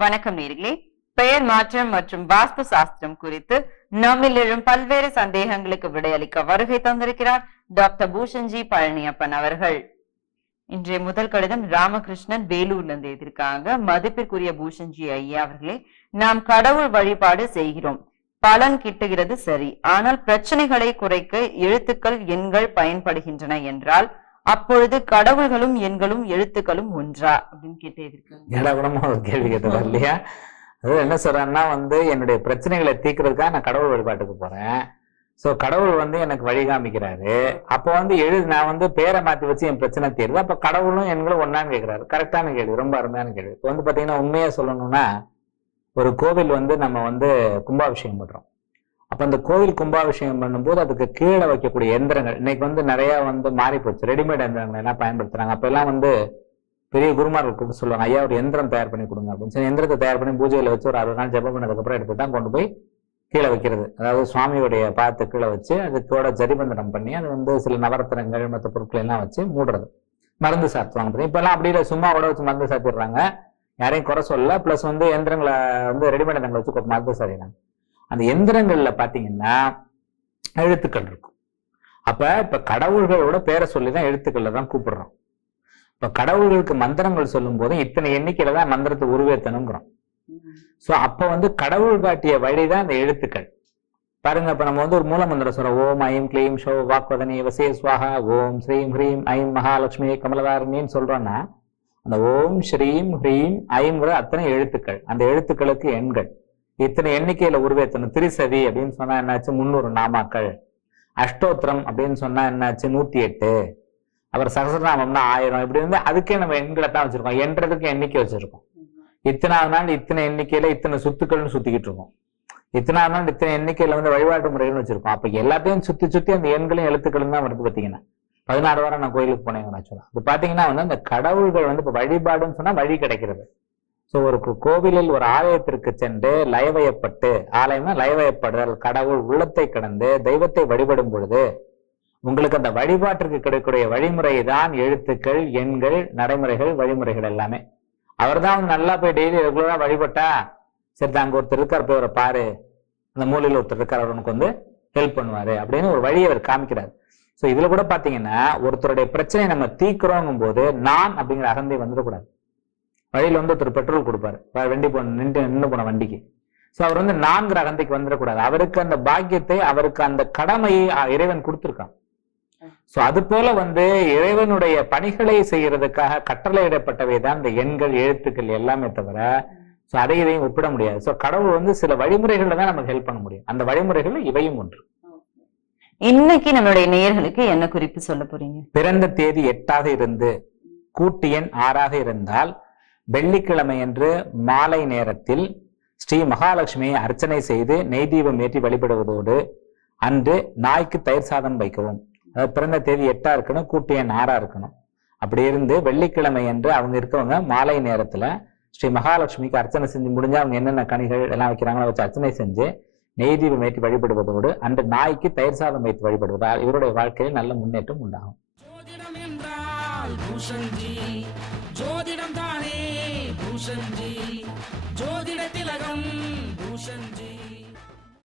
வணக்கம் நேர்களே. பெயர் மாற்றம் மற்றும் வாஸ்து சாஸ்திரம் குறித்து நம்மில் எழும் பல்வேறு சந்தேகங்களுக்கு விடையளிக்க வருகை தந்திருக்கிறார் டாக்டர் பூஷன்ஜி பழனியப்பன் அவர்கள். இன்றைய முதல் கடிதம் ராமகிருஷ்ணன் வேலூர்ல இருந்து எழுதியிருக்காங்க. மதிப்பிற்குரிய பூஷன்ஜி ஐயா அவர்களே நாம் கடவுள் வழிபாடு செய்கிறோம். பலன் கிட்டுகிறது சரி ஆனால் பிரச்சனைகளை குறைக்க எழுத்துக்கள் எண்கள் பயன்படுகின்றன என்றால் அப்பொழுது கடவுள்களும் எண்களும் எழுத்துக்களும் ஒன்றா? அப்படின்னு கேட்டிருக்கேன் எழுதியிருக்காங்க ஒரு கேள்வி கேட்டதா இல்லையா? அது என்ன சொல்றேன்னா வந்து என்னுடைய பிரச்சனைகளை தீர்க்கறதுக்காக நான் கடவுள் வழிபாட்டுக்கு போறேன். ஸோ கடவுள் வந்து எனக்கு வழி காமிக்கிறாரு. அப்போ வந்து எழுது நான் வந்து பேரை மாத்தி வச்சு என் பிரச்சனை தீருது அப்போ கடவுளும் எங்களும் ஒன்னான்னு கேட்கிறாரு. கரெக்டான கேள்வி. ரொம்ப அருமையான கேள்வி. இப்போ வந்து பார்த்தீங்கன்னா உண்மையா சொல்லணும்னா ஒரு கோவில் வந்து நம்ம வந்து கும்பாபிஷேகம் பண்றோம். அப்ப அந்த கோவில் கும்பாபிஷேகம் பண்ணும்போது அதுக்கு கீழே வைக்கக்கூடிய எந்திரங்கள் இன்னைக்கு வந்து நிறைய வந்து மாறி போச்சு. ரெடிமேட் எந்திரங்கள் எல்லாம் பயன்படுத்துறாங்க. அப்ப எல்லாம் வந்து பெரிய குருமார்கள் கூப்பிட்டு சொல்லுவாங்க ஐயா ஒரு எந்திரம் தயார் பண்ணி கொடுங்க அப்படின்னு சொல்லி எந்திரத்தை தயார் பண்ணி பூஜையில வச்சு ஒரு அறுபது நாள் ஜெபம் பண்ணதுக்கப்புறம் எடுத்து தான் கொண்டு போய் கீழே வைக்கிறது. அதாவது சுவாமியுடைய பார்த்து கீழே வச்சு அதுக்கோட ஜரிபந்தனம் பண்ணி அது வந்து சில நவரத்தினங்கள் மற்ற பொருட்கள் எல்லாம் வச்சு மூடுறது. மருந்து சாத்துவாங்க. இப்ப எல்லாம் அப்படி இல்லை சும்மா கூட வச்சு மருந்து சாத்திடுறாங்க. யாரையும் குறை சொல்லல. ப்ளஸ் வந்து எந்திரங்களை வந்து ரெடிமேட் எந்திரங்களை வச்சு மருந்து சாத்திடுறாங்க. அந்த எந்திரங்கள்ல பாத்தீங்கன்னா எழுத்துக்கள் இருக்கும். அப்ப இப்ப கடவுள்களோட பேரை சொல்லி தான் எழுத்துக்கள்ல தான் கூப்பிடுறோம். இப்ப கடவுள்களுக்கு மந்திரங்கள் சொல்லும் போது இத்தனை எண்ணிக்கையில தான் மந்திரத்தை உருவேத்தணுங்கிறோம். சோ அப்ப வந்து கடவுள் காட்டிய வழிதான் அந்த எழுத்துக்கள். பாருங்க இப்ப நம்ம வந்து ஒரு மூல மந்திரம் சொல்றோம். ஓம் ஐம் க்ளீம் ஷோ வாக்வதனி வசே சுவாகா ஓம் ஸ்ரீம் ஹ்ரீம் ஐம் மகாலட்சுமி கமலதாரணின்னு சொல்றோம்னா அந்த ஓம் ஸ்ரீம் ஹ்ரீம் ஐம்ங்கிற அத்தனை எழுத்துக்கள் அந்த எழுத்துக்களுக்கு எண்கள். இத்தனை எண்ணிக்கையில உருவேத்தணும் திரிசதி அப்படின்னு சொன்னா என்னாச்சு? முன்னூறு நாமாக்கள். அஷ்டோத்திரம் அப்படின்னு சொன்னா என்னாச்சு? நூத்தி எட்டு அப்புறம் சகசரநாமம்னா ஆயிரம். இப்படி வந்து அதுக்கே நம்ம எண்களை தான் வச்சிருக்கோம். எண்றதுக்கு எண்ணிக்கை வச்சிருக்கோம். இத்தனாவது நாள் இத்தனை எண்ணிக்கையில இத்தனை சுத்துக்கள்னு சுத்திக்கிட்டு இருக்கோம். இத்தனாவது நாள் இத்தனை எண்ணிக்கையில வந்து வழிபாட்டு முறைகள்னு வச்சிருக்கோம். அப்ப எல்லாத்தையும் சுத்தி சுத்தி அந்த எண்களும் எழுத்துக்களும் தான் வருது பாத்தீங்கன்னா பதினாறு வாரம் நான் கோயிலுக்கு போனேங்க நான் சொல்லுவேன் இது பாத்தீங்கன்னா வந்து அந்த கடவுள்கள் வந்து இப்ப வழிபாடுன்னு சொன்னா வழி கிடைக்கிறது. ஸோ ஒரு கோவிலில் ஒரு ஆலயத்திற்கு சென்று லயவயப்பட்டு ஆலயம்னா லயவயப்படுதல். கடவுள் உள்ளத்தை கடந்து தெய்வத்தை வழிபடும் பொழுது உங்களுக்கு அந்த வழிபாட்டிற்கு கிடைக்கக்கூடிய வழிமுறை தான் எழுத்துக்கள் எண்கள் நடைமுறைகள் வழிமுறைகள் எல்லாமே. அவர் தான் நல்லா போய் டெய்லி ரெகுலரா வழிபட்டா சரி அங்க ஒருத்தர் இருக்கார் போய் அவரை பாரு. அந்த மூலையில் ஒருத்தர் இருக்கார் அவர் உனக்கு வந்து ஹெல்ப் பண்ணுவாரு அப்படின்னு ஒரு வழியை அவர் காமிக்கிறார். ஸோ இதுல கூட பாத்தீங்கன்னா ஒருத்தருடைய பிரச்சனையை நம்ம தீக்குறோங்கும் போது நான் அப்படிங்கிற அகந்தை வந்துடக்கூடாது. வழியில வந்து ஒருத்தர் பெட்ரோல் கொடுப்பாரு. வண்டி போன நின்று நின்று போன வண்டிக்கு. ஸோ அவர் வந்து நான்கிற அகந்தைக்கு வந்துடக்கூடாது. அவருக்கு அந்த பாக்கியத்தை அவருக்கு அந்த கடமையை இறைவன் கொடுத்திருக்கான். சோ அது போல வந்து இறைவனுடைய பணிகளை செய்யறதுக்காக கட்டளையிடப்பட்டவை தான் இந்த எண்கள் எழுத்துக்கள் எல்லாமே தவிர சோ அதை இதையும் ஒப்பிட முடியாது. சோ கடவுள் வந்து சில வழிமுறைகள்ல தான் நமக்கு ஹெல்ப் பண்ண முடியும். அந்த வழிமுறைகள்ல இவையும் ஒன்று. இன்னைக்கு நம்மளுடைய நேயர்களுக்கு என்ன குறிப்பு சொல்ல போறீங்க? பிறந்த தேதி எட்டாக இருந்து கூட்டு எண் ஆறாக இருந்தால் வெள்ளிக்கிழமையன்று மாலை நேரத்தில் ஸ்ரீ மகாலட்சுமியை அர்ச்சனை செய்து நெய் தீபம் ஏற்றி வழிபடுவதோடு அன்று நாய்க்கு தயிர் சாதம் வைக்கவும். அதாவது பிறந்த தேதி எட்டா இருக்கணும் கூட்டிய ஆறா இருக்கணும். அப்படி இருந்து வெள்ளிக்கிழமை என்று அவங்க இருக்கவங்க மாலை நேரத்துல ஸ்ரீ மகாலட்சுமிக்கு அர்ச்சனை செஞ்சு முடிஞ்சா அவங்க என்னென்ன கனிகள் எல்லாம் வைக்கிறாங்களோ வச்சு அர்ச்சனை செஞ்சு நெய் தீபம் ஏற்றி வழிபடுவதோடு அன்று நாய்க்கு தயிர் சாதம் வைத்து வழிபடுவதால் இவருடைய வாழ்க்கையில் நல்ல முன்னேற்றம் உண்டாகும். ஜோதிடம் தானே. பூஷன்ஜி. ஜோதிட திலகம் பூஷன்ஜி.